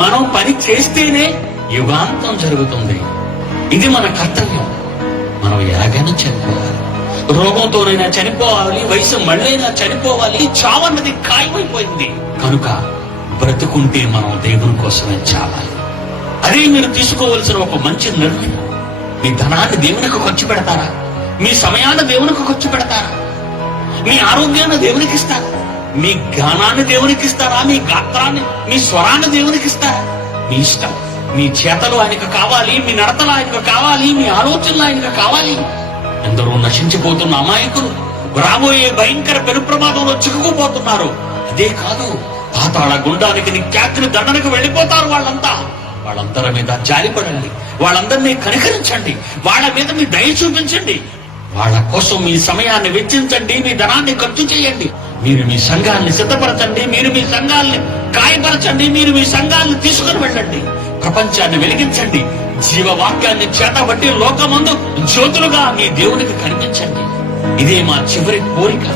మనం పని చేస్తేనే యుగాంతం జరుగుతుంది. ఇది మన కర్తవ్యం. మనం ఎలాగైనా చనిపోవాలి, రోగంతోనైనా చనిపోవాలి, వయసు మళ్ళైనా చనిపోవాలి. చావన్నది ఖాయమైపోయింది కనుక బ్రతుకుంటే మనం దేవుని కోసమే చావాలి. అదే మీరు తీసుకోవలసిన ఒక మంచి నిర్ణయం. మీ ధనాన్ని దేవునికి ఖర్చు పెడతారా? మీ సమయాన్ని దేవునికి ఖర్చు పెడతారా? మీ ఆరోగ్యాన్ని దేవునికి ఇస్తారా? మీ జ్ఞానాన్ని దేవునికి ఇస్తారా? మీ గాత్రాన్ని, మీ స్వరాన్ని దేవునికి ఇస్తారా? మీ ఇష్టం. మీ చేతలు ఆయనకు కావాలి, మీ నడతలు ఆయనకు కావాలి, మీ ఆలోచనలు ఆయనకు కావాలి. ఎందరో నశించిపోతున్న అమాయకులు రాబోయే భయంకర పెను ప్రమాదంలో చిక్కుకుపోతున్నారు. అదే కాదు, పాతాళ గుండానికి నిత్యాగ్ని దండనకు వెళ్ళిపోతారు. వాళ్ళందరి మీద జాలిపడండి, వాళ్ళందరినీ కనికరించండి, వాళ్ళ మీద మీ దయ చూపించండి. వాళ్ళ కోసం మీ సమయాన్ని వెచ్చించండి, మీ ధనాన్ని ఖర్చు చేయండి. మీరు మీ సంఘాన్ని సిద్ధపరచండి, మీరు మీ సంఘాన్ని గాయపరచండి, మీరు మీ సంఘాన్ని తీసుకుని వెళ్ళండి. ప్రపంచాన్ని వెలిగించండి. జీవవాక్యాన్ని చేతబట్టి లోకమందు జ్యోతులుగా మీ దేవునికి కనిపించండి. ఇదే మా చివరి కోరిక.